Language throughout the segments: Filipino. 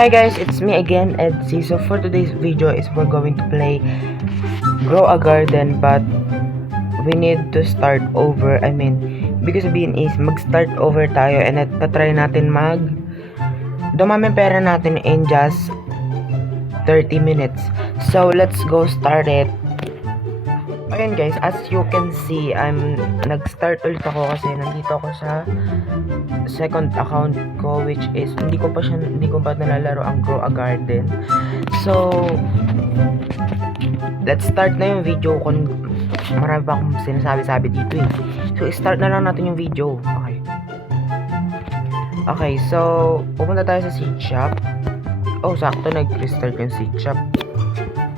Hi guys, it's me again, Edsy. So for today's video is we're going to play Grow a Garden, but we need to start over. Because sabihin is mag-start over tayo and try natin dumami pera natin in just 30 minutes. So let's go start it. Ayan guys, as you can see, nag-start ulit ako kasi nandito ako sa second account ko, which is hindi ko pa nalalaro ang Grow a Garden. So let's start na yung video. Kung marami pa akong sinasabi dito eh. So start na lang natin yung video. Okay, so pupunta tayo sa seed shop. Oh, sakto nag-restart yung seed shop.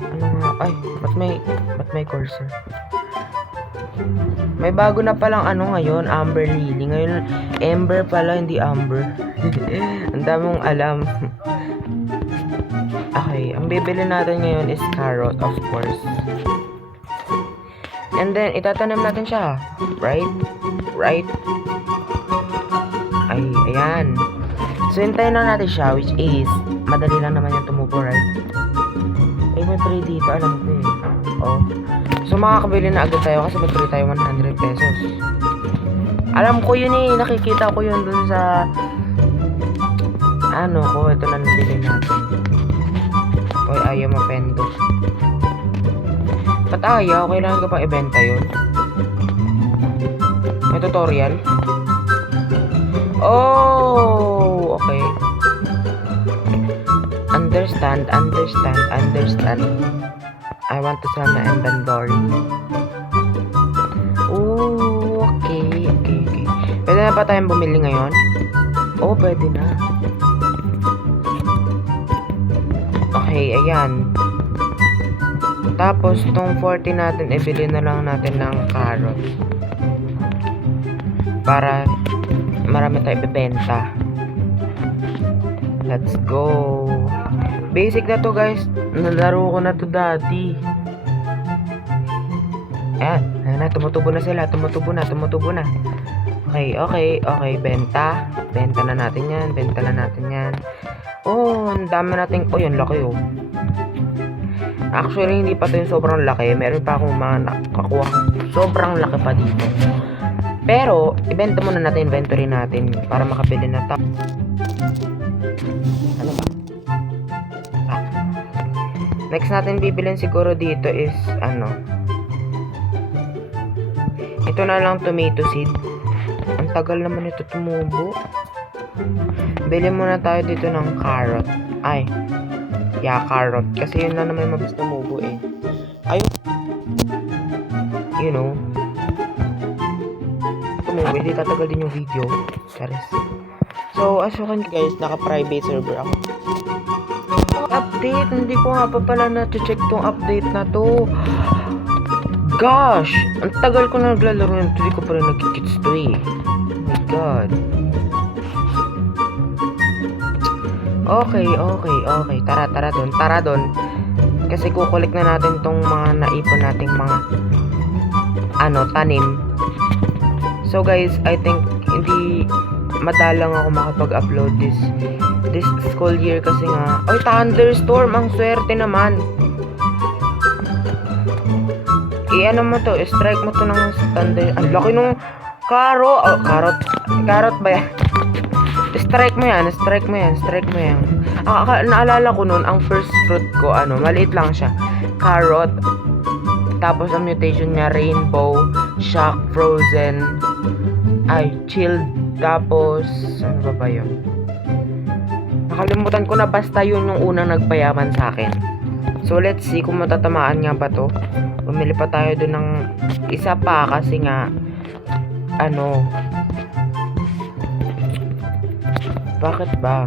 Ano nga? Ay, ba't may cursor? May bago na palang ngayon, Amber Lily. Ngayon, Ember pala, hindi Amber. Ang dami mong alam. Okay, ang bibili natin ngayon is carrot, of course. And then, itatanim natin siya. Right? Ay, ayan. So, hintayin na natin siya, which is, madali lang naman yung tumubo, right? Eh, may free dito, alam ko eh. Oh. So, makakabili na agad tayo kasi may free tayo 100 pesos. Alam ko yun eh, nakikita ko yun dun sa ito na nabili natin. Oy, ayaw mapendo. Ba't ayaw? Kailangan ko pang ibenta yun. May tutorial? Oh, okay. Understand. I want to sell my inventory. Oh, okay. Pwede na ba tayong bumili ngayon? Oh, pwede na. Okay, ayan. Tapos, tong 40 natin, ibili na lang natin ng carrot. Para marami tayong ibebenta. Let's go. Basic na to guys. Nalaro ko na to dati. Ayan na, tumutubo na sila. Tumutubo na. Okay. Benta na natin yan. Oh, ang dami natin. Oh, yun, laki oh. Actually, hindi pa to yung sobrang laki. Meron pa akong mga nakakuha sobrang laki pa dito. Pero, ibenta muna natin inventory natin para makabili na tayo. Ano ba? Next natin bibilin siguro dito is ito na lang, tomato seed. Ang tagal naman ito tumubo. Bili muna tayo dito ng carrot. Carrot. Kasi yun na naman mabilis tumubo eh. Tumubo, hindi tatagal din yung video. Charis. So, as you can guys, naka-private server ako. Update, hindi ko nga pa pala na-check tong update na to. Gosh, ang tagal ko na naglalaro yan, hindi ko pa rin nagkikits to eh. Oh my god. Okay. Tara doon. Kasi kukulik na natin tong mga naipon nating mga tanim. So guys, I think hindi madalang ako makapag-upload this school year kasi nga. Oy, thunderstorm, ang swerte naman. Mo to, strike mo to ng thunder. Ang laki nung carrot ba yan? Strike mo yan. Naalala ko nun, ang first fruit ko, maliit lang siya. Carrot. Tapos ang mutation niya, rainbow, shock, frozen, chilled. Tapos, ano ba yun? Nakalimutan ko na, basta yun yung unang nagpayaman sa akin. So, let's see kung matatamaan nga ba to. Bumili pa tayo dun ng isa pa kasi nga, bakit ba?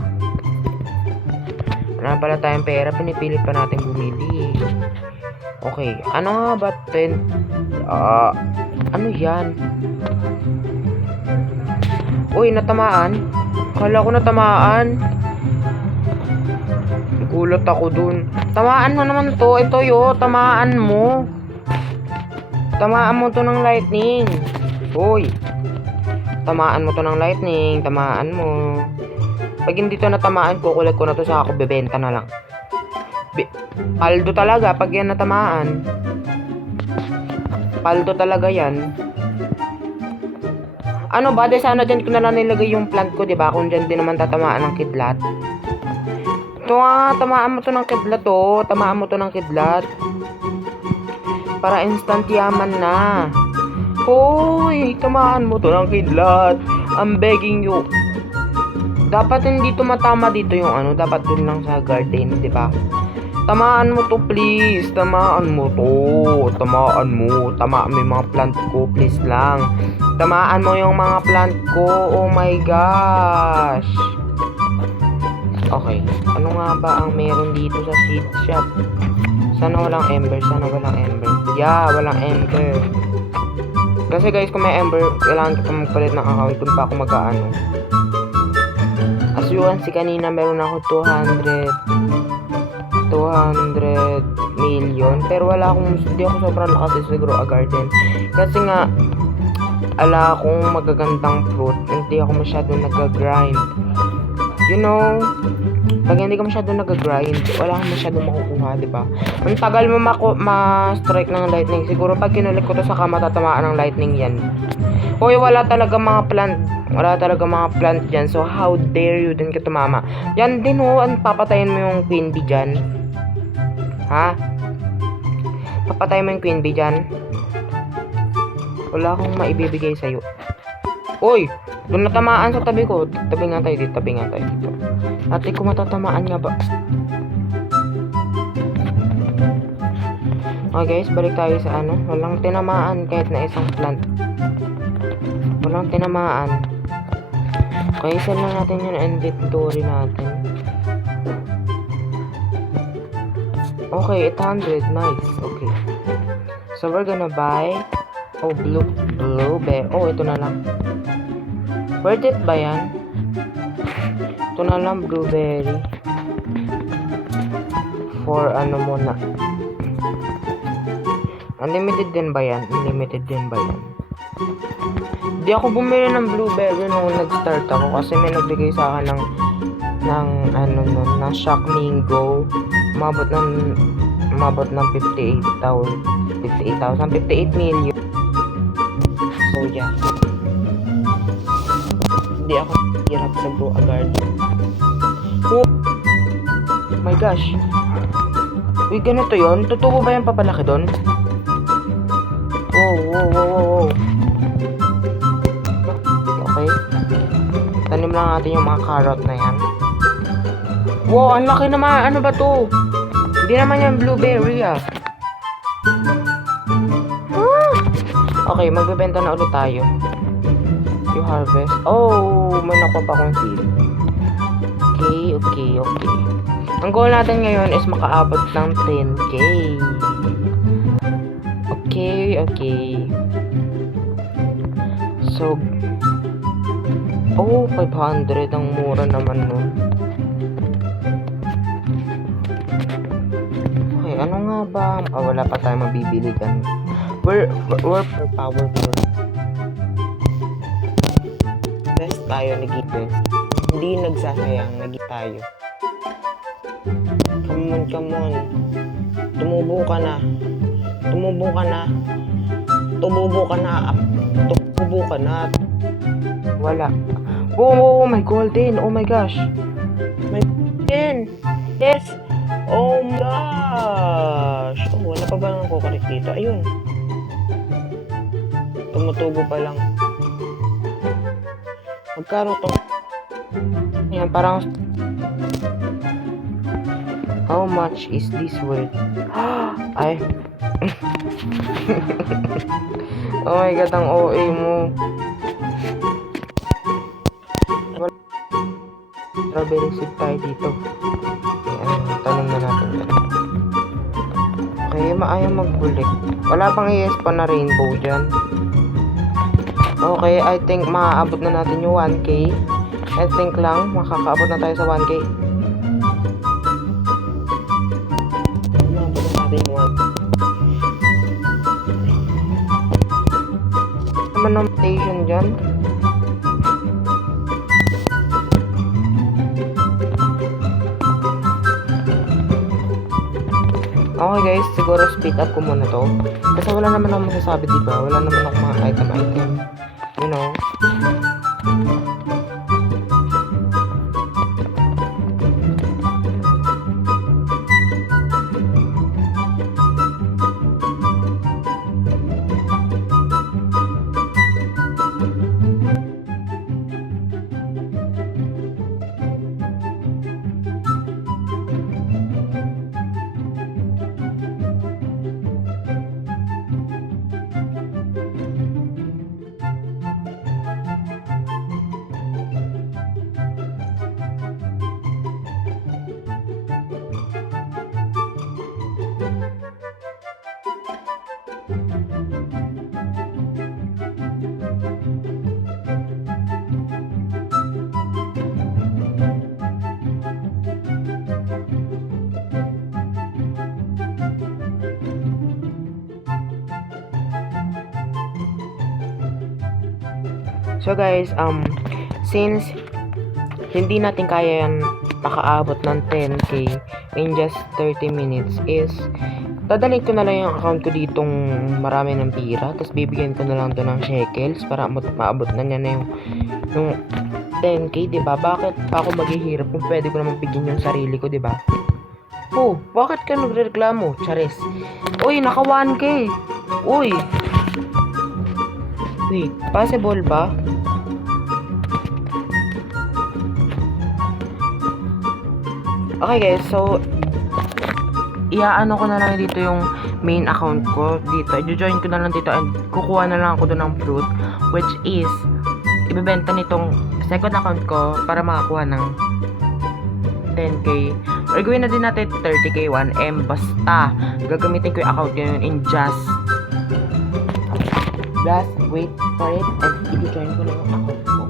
Wala pala tayong pera, pinipilit pa natin bumili. Okay, ano nga ba 10? Ano yan? Uy, natamaan? Kala ko natamaan. Gulat ako dun. Tamaan mo naman to. Ito tamaan mo. Tamaan mo to ng lightning. Uy. Tamaan mo to ng lightning. Tamaan mo. Pag hindi to natamaan, kukulit ko na to sa ako, bebenta na lang. Paldo talaga pag yan natamaan. Paldo talaga yan. Ano ba? De sana dyan ko na lang nilagay yung plant ko, diba? Kung dyan din naman tatamaan ng kidlat. Ito nga, tamaan mo to ng kidlat, oh. Tamaan mo to ng kidlat. Para instant yaman na. Hoy, tamaan mo to ng kidlat. I'm begging you. Dapat hindi tumatama dito yung ano. Dapat dun lang sa garden, diba? Tamaan mo to, please. Tamaan mo to. Tamaan mo. Tamaan mo yung mga plant ko, please lang. Tamaan mo yung mga plant ko. Oh my gosh. Okay. Ano nga ba ang meron dito sa seed shop? Sana walang ember. Sana walang ember. Yeah, walang ember. Kasi guys, kung may ember, kailangan ko magpalit ng account kung pa ako mag-ano. As you can see, kanina meron ako 200 million, pero hindi ako sobrang lakas sa Grow a Garden kasi nga ala akong magagandang fruit, hindi ako masyadong nag-grind, you know. Pag hindi ka masyadong nag-grind, wala kang masyadong makukuha, diba? Ang tagal mo ma-strike ng lightning. Siguro pag kinulit ko to sa kama, tatamaan ng lightning yan. Hoy, wala talaga mga plant dyan. So how dare you din ka tumama. Yan din, oh. Papatayin mo yung queen bee dyan. Ha? Papatayin mo yung queen bee dyan. Wala akong maibibigay sa'yo. Uy! Doon natamaan sa tabi ko. Tabi nga tayo dito. Ate ko matatamaan nga ba? Okay guys, balik tayo sa ano. Walang tinamaan kahit na isang plant. Walang tinamaan. Okay, sell lang natin yung inventory natin. Okay, 800. Nice. Okay. So, we're gonna buy blueberry. Oh, ito na lang. Worth it ba yan? Ito na lang, blueberry. For ano muna. Unlimited din ba yan? Di ako bumili ng blueberry nung nag-start ako kasi may nagbigay sa akin ng shock mango. Umabot ng 58 million. So yeah. Hindi ako hirap sa Grow a Garden. Oh my gosh. Uy, ganito yun? Totoo ba yan papalaki doon? Wow. Okay. Tanim lang natin yung mga carrot na yan. Wow, ang laki naman. Ano ba to? Hindi naman yan blueberry, ah. Okay, magbebenta na ulit tayo. You harvest. Oh, may nakuha pa akong seed. Okay. Ang goal natin ngayon is makaabot ng 10k. Okay. So, 500. Ang mura naman nun. Okay, ano nga ba? Wala pa tayo mabibili dyan. We're powerful. Best tayo, nag-best. Hindi nagsasayang, tayo. Come on. Tumubo ka na. Wala. Oh my golden. Oh my gosh. My golden. Yes. Oh my gosh. Oh, wala pa ba nang kukulik dito? Ayun. Tumutubo pa lang. Magkano to? Yan, parang... How much is this worth? Ay. Oh my god, ang OA mo. Strawberry seed tayo dito. Ayan, tanim na natin yan. Okay, maayaw magbulik. Wala pang i-spawn na rainbow dyan. Okay, I think maaabot na natin yung 1k. I think lang, makakaabot na tayo sa 1k. Maaabot na natin yung 1k. Naman ng station dyan. Okay guys, siguro speed up ko muna to. Kasi wala naman akong masasabi, diba? Wala naman akong mga item. You know? So guys, since hindi natin kaya yan makaabot ng 10k in just 30 minutes is dadalhin ko na lang yung account ko ditong marami ng pira, tapos bibigyan ko na lang doon ng shekels para maabot na niya na yung 10k, diba? Bakit pa ako maghihirap kung pwede ko naman bigyan yung sarili ko, diba? Oh, bakit ka nagreklamo? Charis. Uy, naka 1k. Uy. Wait, possible ba? Okay guys, so iaano ko na lang dito yung main account ko dito. I-join ko na lang dito and kukuha na lang ako doon ng fruit, which is ibebenta nitong second account ko para makakuha ng 10k. Or gawin na din natin 30k 1M. Basta gagamitin ko yung account yun in just wait for it and i-join ko na yung account ko.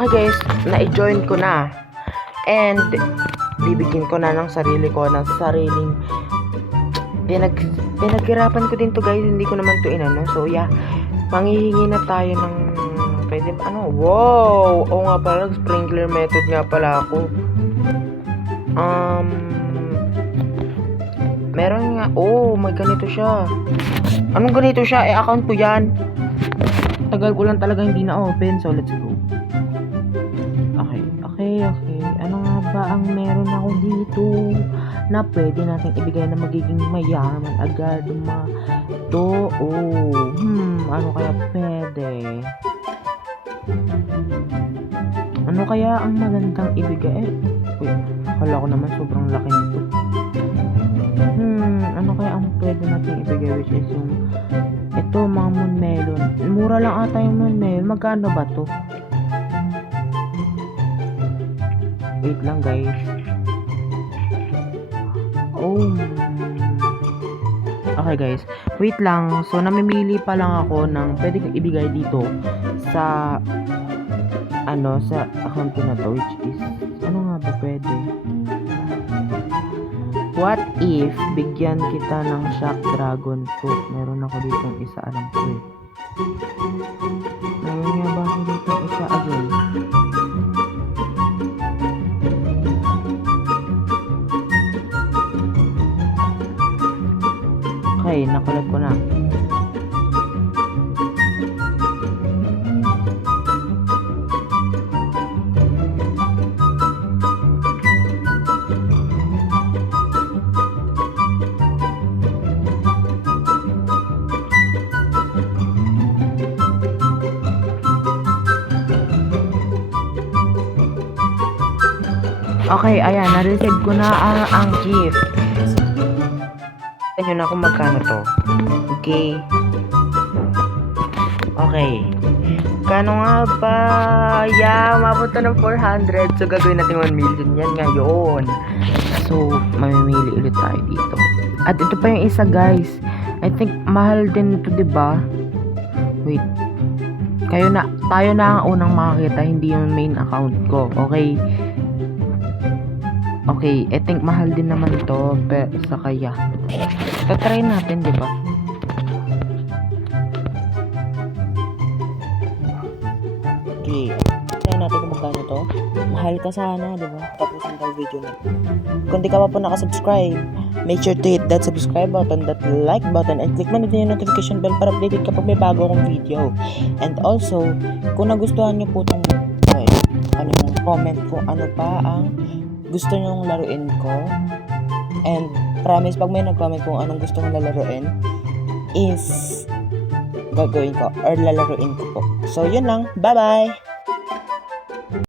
Okay guys, na-join ko na. And bibigyan ko na ng sarili ko ng sariling pinaghirapan ko din to guys, hindi ko naman to inano. So yeah, manghihingi na tayo ng pwede wow, oo nga pala, sprinkler method nga pala ako. Meron nga, may ganito siya. Anong ganito siya? Account ko yan. Tagal ko lang talaga hindi na-open, so let's go. Okay. Ano nga ba ang meron ako dito na pwede nating ibigay na magiging mayaman agad ano kaya pwede? Ano kaya ang magandang ibigay? Akala ko naman sobrang laki nito. Ano kaya ang pwede nating ibigay, which is yung ito, mga moon melon. Mura lang ata yung moon melon. Magkano ba to? Wait lang guys. Okay guys, wait lang. So namimili pa lang ako ng pwede kong ibigay dito sa sa account ko na to, which is ano nga ba pwede? What if bigyan kita ng shock dragon fruit? Meron ako dito isa, alam ko eh. Meron nga ba ako dito isa agad? Okay, nakulat ko na. Okay, ayan, na-receive ko na ang gift. Tignan nyo na kung magkano to. Okay. Kano nga ba? Yeah, mapunta ng 400. So, gagawin natin 1 million yan ngayon. So, mamimili ulit tayo dito. At ito pa yung isa, guys. I think, mahal din ito, diba? Wait. Tayo na ang unang makakita, hindi yung main account ko. Okay, I think mahal din naman to, pero sa kaya. Tatry natin, di ba? Okay. Try natin kung magkano to. Mahal ka sana, di ba? Tapos ang video na. Kung di ka pa po nakasubscribe, make sure to hit that subscribe button, that like button, and click mo na din yung notification bell para updated kapag may bago akong video. And also, kung nagustuhan nyo po itong comment kung ano pa ang gusto nyong laruin ko. And promise, pag may nag-comment kung anong gusto kong lalaruin, is gagawin ko or lalaruin ko po. So, yun lang. Bye-bye!